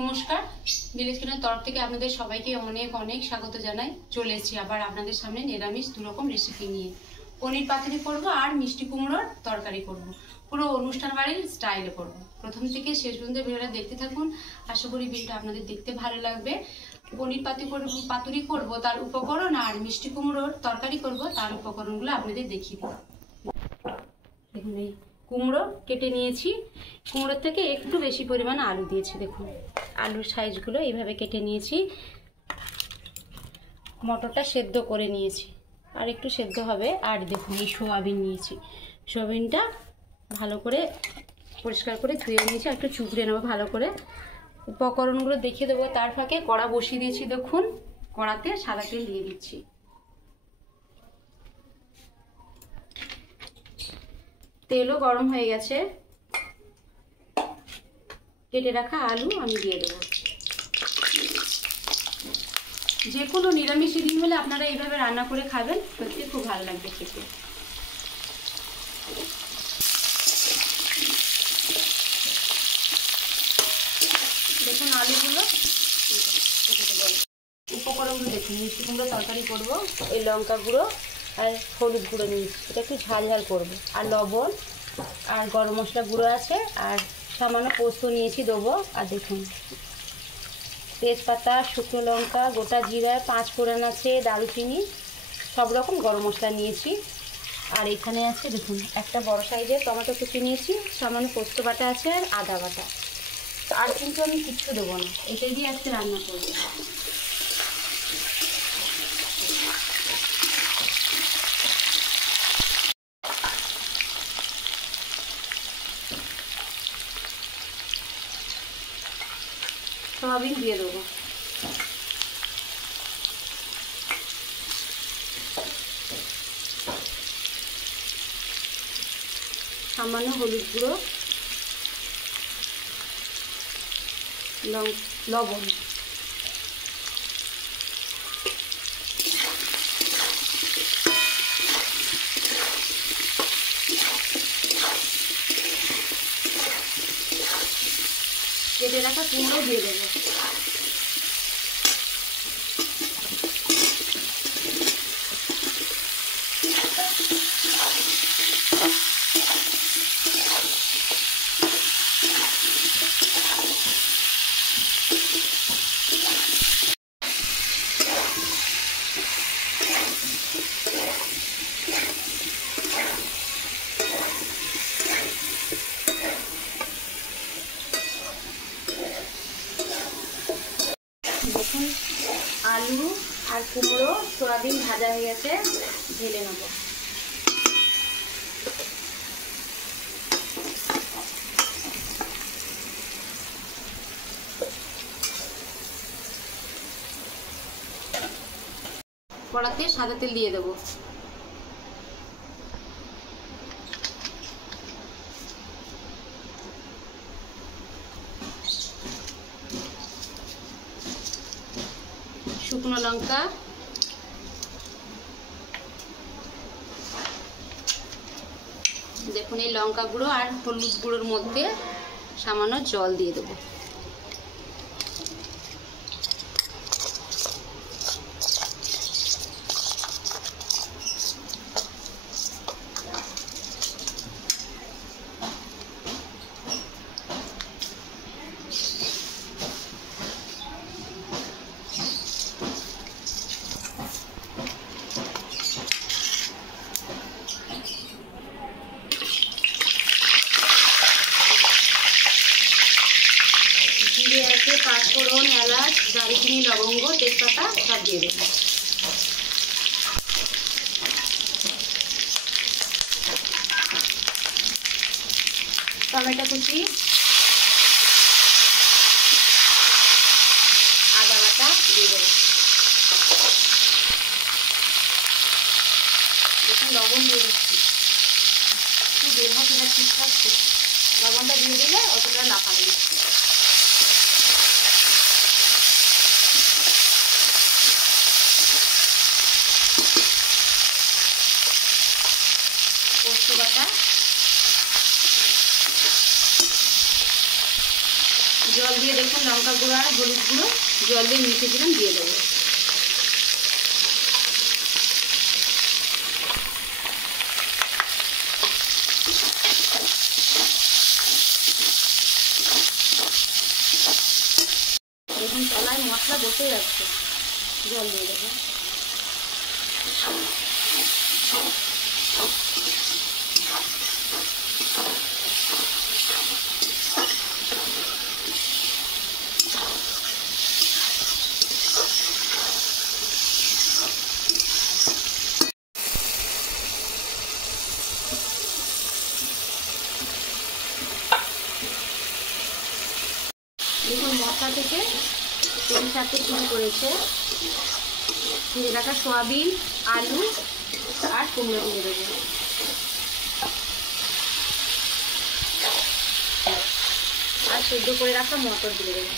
নমস্কার, ভিলেজ কিচেনের তরফ থেকে আপনাদের সবাইকে অনেক অনেক স্বাগত জানাই। চলে এসেছি আবার আপনাদের সামনে নিরামিষ দুরকম রেসিপি নিয়ে। পনির পাতুরি করব আর মিষ্টি কুমড়োর তরকারি করব, পুরো অনুষ্ঠান বাড়ির স্টাইলে করব। প্রথম থেকে শেষ পর্যন্ত ভিডিওটা দেখতে থাকুন, আশা করি ভিডিওটা আপনাদের দেখতে ভালো লাগবে। পনির পাতুরি করব, তার উপকরণ আর মিষ্টি কুমড়োর তরকারি করব তার উপকরণগুলো আপনাদের দেখিয়ে দিই। দেখুন, এই কুমড়ো কেটে নিয়েছি, কুমড়োর থেকে একটু বেশি পরিমাণে আলু দিয়েছি। দেখুন আলুর সাইজগুলো এইভাবে কেটে নিয়েছি। মটরটা সেদ্ধ করে নিয়েছি, আর একটু সেদ্ধ হবে। আর দেখুন এই সোয়াবিন নিয়েছি, সোয়াবিনটা ভালো করে পরিষ্কার করে ধুয়ে নিয়েছি, একটু চুপড়ে নেবো ভালো করে। উপকরণগুলো দেখিয়ে দেবো, তার ফাঁকে কড়া বসিয়ে দিয়েছি। দেখুন কড়াতে সাদা তেল দিয়ে দিচ্ছি। তেলও গরম হয়ে গেছে, কেটে রাখা আলু আমি দিয়ে দেবো। যে কোনো নিরামিষ দিন হলে আপনারা এইভাবে রান্না করে খাবেন, সত্যি খুব ভালো লাগবে খেতে। দেখুন আলুগুলো, উপকরণগুলো দেখুন। মিষ্টি কুমড়ো তরকারি করবো, এই লঙ্কা গুঁড়ো আর হলুদ গুঁড়ো নিয়েছি, এটা একটু ঝাল ঝাল করবো। আর লবণ আর গরম মশলা গুঁড়ো আছে, আর সামান্য পোস্ত নিয়েছি দেবো। আর দেখুন তেজপাতা, শুকনো লঙ্কা, গোটা জিরা, 5 ফোড়ন আছে, দারুচিনি, সব রকম গরম মশলা নিয়েছি। আর এখানে আছে দেখুন একটা বড় সাইজের টমেটো কুচি নিয়েছি, সামান্য পোস্ত বাটা আছে আর আদা বাটা। আর কিন্তু আমি কিচ্ছু দেবো না, এটাই দিয়ে আজকে রান্না করবো। সোয়াবিন দিয়ে দেবো, সামান্য হলুদ গুঁড়ো, লবণ, কেটে রাখা কুমড়ো দিয়ে দেবো। দেখুন আলু আর কুমড়ো সোয়াবিন ভাজা হয়ে গেছে, ঢেলে নেব। কড়াতে সাদা তেল দিয়ে দেবো। শুকনো লঙ্কা, দেখুন এই লঙ্কা গুঁড়ো আর হলুদ গুঁড়োর মধ্যে সামান্য জল দিয়ে দেবো। পাঁচ ফোড়ন, এলাচ, দারুচিনি, লবঙ্গ, তেজপাতা সব দিয়ে দেবো। টমেটো কুচি, আদা বাটা দিয়ে দেবো। দেখুন লবণ দিয়ে দিচ্ছি, একটু দেড় সেটা ঠিক থাকছে। লবণটা দিয়ে দিলে অতটা লাফাবে না। পোস্ত বাটা, জল দিয়ে দেখুন লঙ্কা গুঁড়ো আর হলুদ গুঁড়ো জল দিয়ে মিশিয়েছিলাম দিয়ে দেবো। দেখুন তলায় মশলা বসে যাচ্ছে, জল দিয়ে দেবো। দেখুন মশলা থেকে তেল ছাড়তে শুরু করেছে। ভেজে রাখা সয়াবিন, আলু আর কুমড়ো দিয়ে দেবো। আর সেদ্ধ করে রাখা মটর দিয়ে দেবো।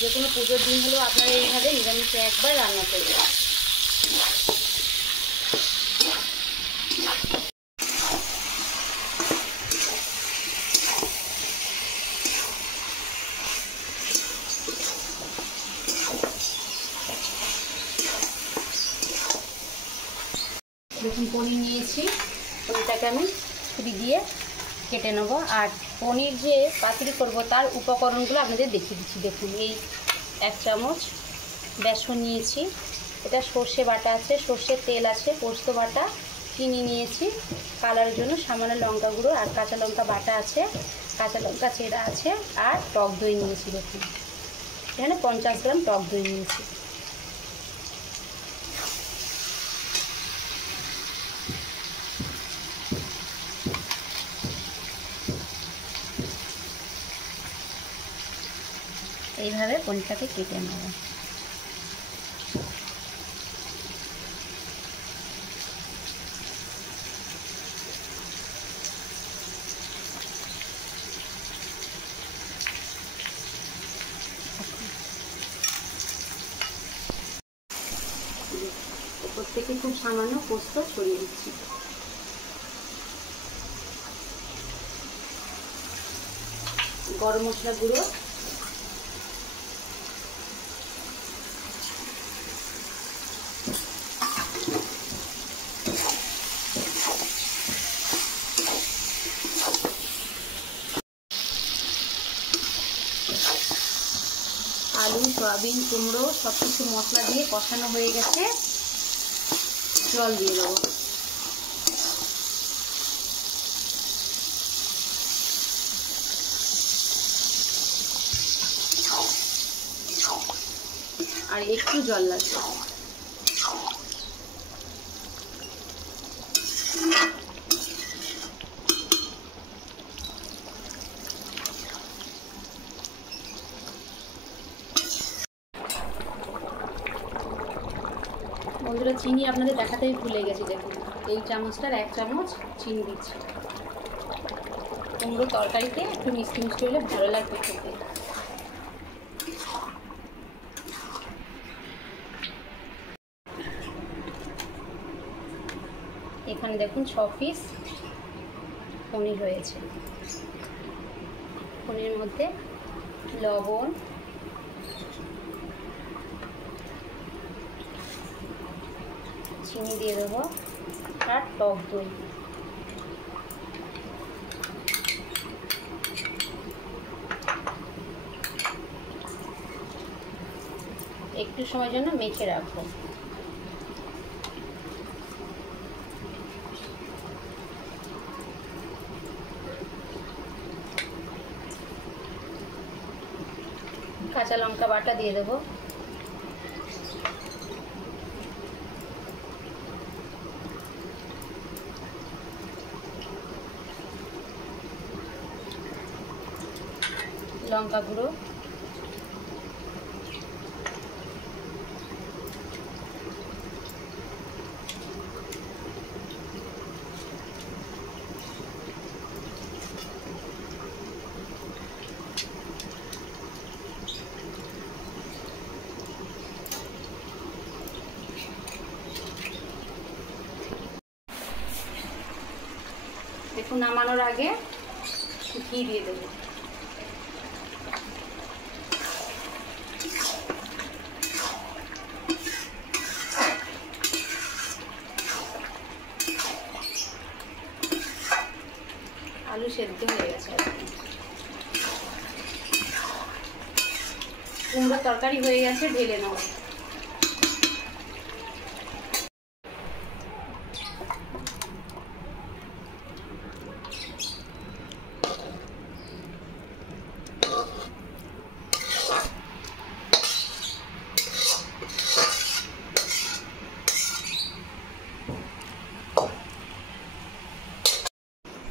যে কোনো পুজোর দিন হলেও আপনারা এইভাবে নিরামিষে একবার রান্না করবেন। দেখুন পনির নিয়েছি, পনিরটাকে আমি ছুরি দিয়ে কেটে নেবো। আর পনির যে পাতুরি করব তার উপকরণগুলো আপনাদের দেখিয়ে দিচ্ছি। দেখুন এই 1 চামচ বেসন নিয়েছি, এটা সর্ষে বাটা আছে, সর্ষের তেল আছে, পোস্ত বাটা, চিনি নিয়েছি কালারের জন্য, সামান্য লঙ্কা গুঁড়ো আর কাঁচা লঙ্কা বাটা আছে, কাঁচা লঙ্কা চেরা আছে, আর টক দই নিয়েছি। দেখুন এখানে 50 গ্রাম টক দই নিয়েছি। এইভাবে পনিরটাকে কেটে নেব। উপর থেকে খুব সামান্য পোস্ত ছড়িয়ে দিচ্ছি। গরম মশলা গুঁড়ো, আলু, সয়াবিন, কুমড়ো সব কিছু মশলা দিয়ে কষানো হয়ে গেছে, জল দিয়ে দেবো। আর একটু জল লাগবে। বন্ধুরা চিনি আপনাদের দেখাতেই ভুলে গেছি। দেখুন এই চামচটার 1 চামচ চিনি দিচ্ছি। কুমড়ো তরকারিতে একটু মিষ্টি মিষ্টি হলে ভালো লাগবে খেতে। এখানে দেখুন 6 পিস পনির হয়েছে। পনিরের মধ্যে লবণ, চিনি দিয়ে দেবো আর টক দই। একটু সময়ের জন্য মেখে রাখবো। কাঁচা লঙ্কা বাটা দিয়ে দেবো। লঙ্কা গুঁড়ো, দেখুন নামানোর আগে ঘি দিয়ে দেবো। আলু সেদ্ধ হয়ে গেছে, কুমড়োর তরকারি হয়ে গেছে, ঢেলে নেব।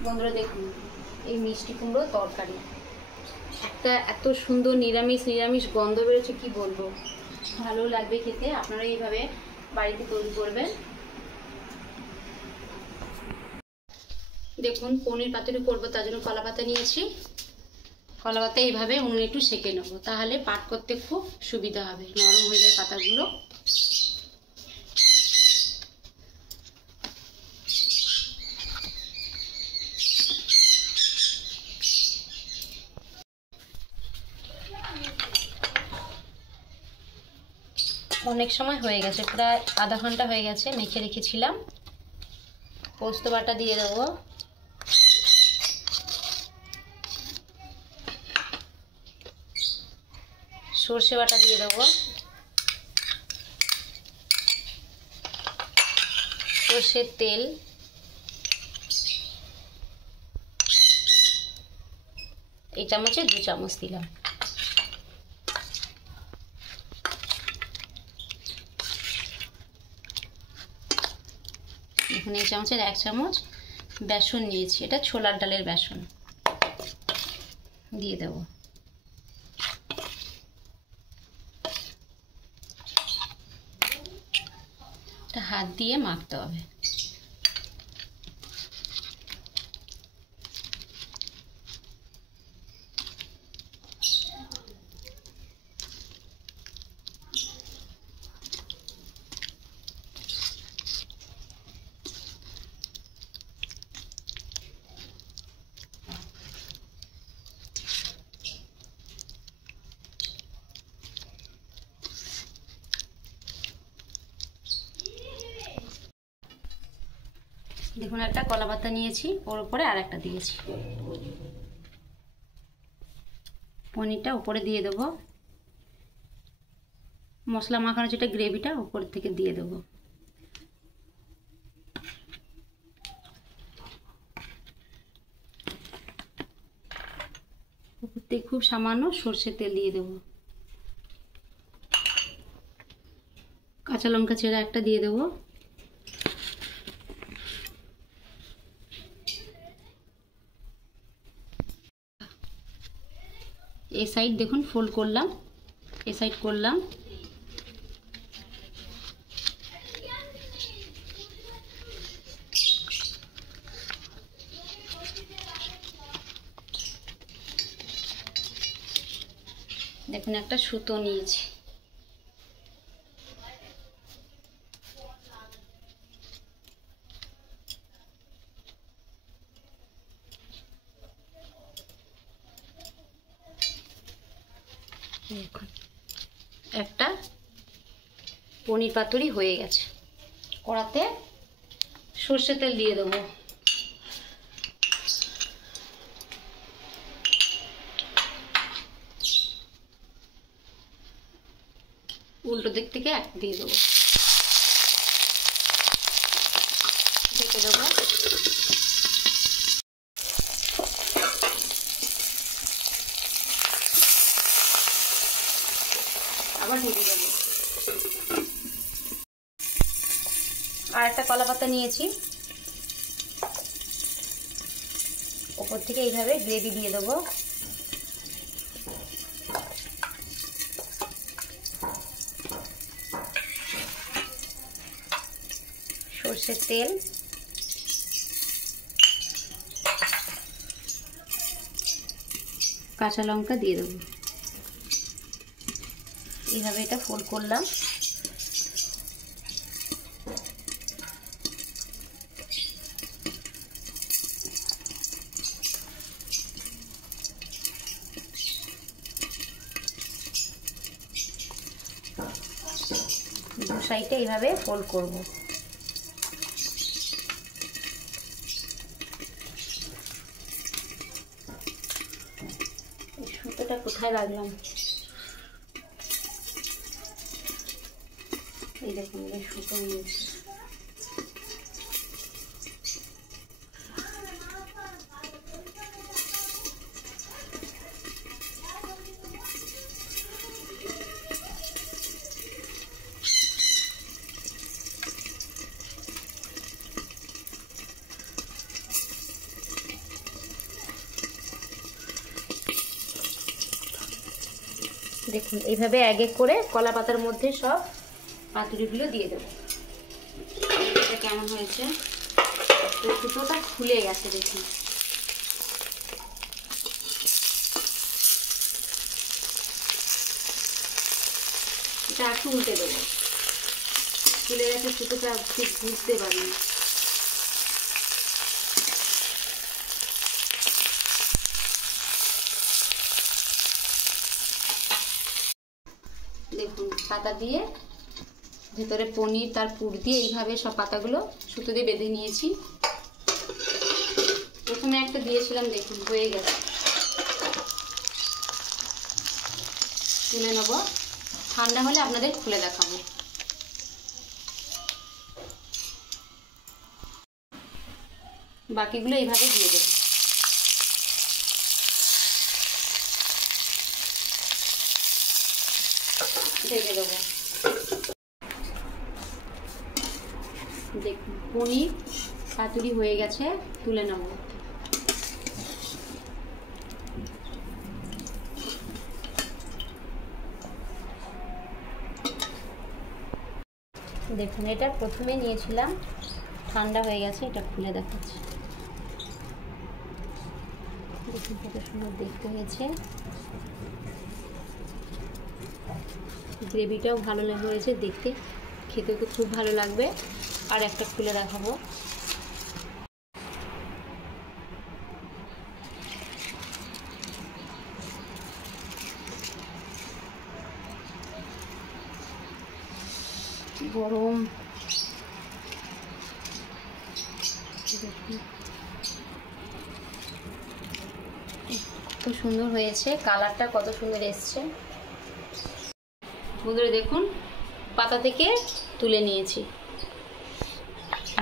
বন্ধুরা দেখুন এই মিষ্টি কুমড়ো তরকারি, একটা এত সুন্দর নিরামিষ গন্ধ বেরোচ্ছে, কি বলবো, ভালো লাগবে খেতে। আপনারা এইভাবে বাড়িতে তৈরি করবেন। দেখুন পনির পাতুরি করবো, তার জন্য কলা পাতা নিয়েছি। কলা পাতা এইভাবে উনুনে একটু সেঁকে নেবো, তাহলে পাট করতে খুব সুবিধা হবে, নরম হয়ে যায় পাতাগুলো। অনেক সময় হয়ে গেছে, প্রায় আধা ঘন্টা হয়ে গেছে মেখে রেখেছিলাম। পোস্ত বাটা দিয়ে দেবো, সর্ষে বাটা দিয়ে দেবো, সর্ষের তেল, এই চামচে 2 চামচ দিলাম। এখন এই চামচের 1 চামচ বেসন নিয়েছি, এটা ছোলার ডালের বেসন দিয়ে দেব। এটা হাত দিয়ে মাখতে হবে। দেখুন একটা কলা পাতা নিয়েছি, ওর উপরে আর একটা দিয়েছি। পনিরটা উপরে দিয়ে দেবো, মশলা মাখানো যেটা গ্রেভিটা উপর থেকে দিয়ে দেবো। উপর থেকে খুব সামান্য সর্ষের তেল দিয়ে দেবো। কাঁচা লঙ্কা চেরা একটা দিয়ে দেবো। এই সাইড দেখুন ফোল্ড করলাম, এই সাইড করলাম। দেখুন একটা সুতো নিয়েছি, দেখুন একটা পনির পাতুরি হয়ে গেছে। কড়াতে সর্ষের তেল দিয়ে দেবো, উল্টো দিক থেকে এক দিয়ে দেবো, ঢেকে দেবো। আবার ঢেকে দেবো। আর একটা কলা পাতা নিয়েছি, ওপর থেকে এইভাবে গ্রেভি দিয়ে দেবো। সর্ষের তেল, কাঁচা লঙ্কা দিয়ে দেবো। এইভাবে এটা ফোল্ড করলাম। সাইডটা এইভাবে ফোল্ড করব। সুতোটা কোথায় রাখলাম, এই দেখুন এই সুতো নিয়েছি। দেখুন এইভাবে এক এক করে কলা পাতার মধ্যে সব পাতুরিগুলো দিয়ে দেবো। এটা কেমন হয়েছে, সুতোটা খুলে গেছে দেখুন। এটা একটু উল্টে দেবো, খুলে গেছে সুতোটা, ঠিক বুঝতে পারিনি। দেখুন পাতা দিয়ে ভেতরে পনির তার পুর দিয়ে এইভাবে সব পাতাগুলো সুতো দিয়ে বেঁধে নিয়েছি। প্রথমে একটা দিয়েছিলাম, দেখুন হয়ে গেছে। তুলে নেব, ঠান্ডা হলে আপনাদের খুলে দেখাবো। বাকিগুলো এইভাবে দিয়ে দেবো। ঢেকে দেবো। দেখুন পনির পাতুরি হয়ে গেছে, তুলে নেব। দেখুন এটা প্রথমে নিয়েছিলাম, ঠান্ডা হয়ে গেছে, এটা খুলে দেখাচ্ছি। দেখুন কত সুন্দর দেখতে হয়েছে, গ্রেভিটাও ভালো হয়েছে দেখতে, খেতেও তো খুব ভালো লাগবে। আর একটা খুলে দেখাবো। গরম, কত সুন্দর হয়েছে, কালারটা কত সুন্দর এসছে। বন্ধুরা দেখুন পাতা থেকে তুলে নিয়েছি,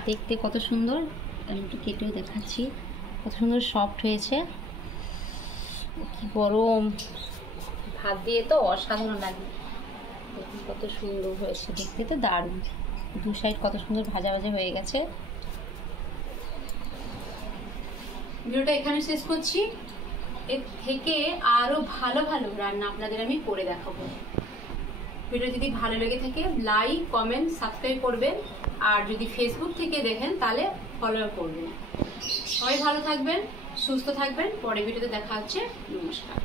দেখতে কত সুন্দর। আমি একটু কেটেও দেখাচ্ছি, কত সুন্দর সফট হয়েছে। কি গরম, ভাত দিয়ে তো অসাধারণ লাগে। দেখুন কত সুন্দর হয়েছে, দেখতে তো দারুণ। দু সাইড কত সুন্দর ভাজা ভাজা হয়ে গেছে। ভিডিওটা এখানে শেষ করছি। এর থেকে আরো ভালো ভালো রান্না আপনাদের আমি করে দেখাবো। ভিডিও যদি ভালো লেগে থাকে লাইক কমেন্ট সাবস্ক্রাইব করবেন, আর যদি ফেসবুক থেকে দেখেন তাহলে ফলো করবেন। সবাই ভালো থাকবেন, সুস্থ থাকবেন। পরের ভিডিওতে দেখা হচ্ছে। নমস্কার।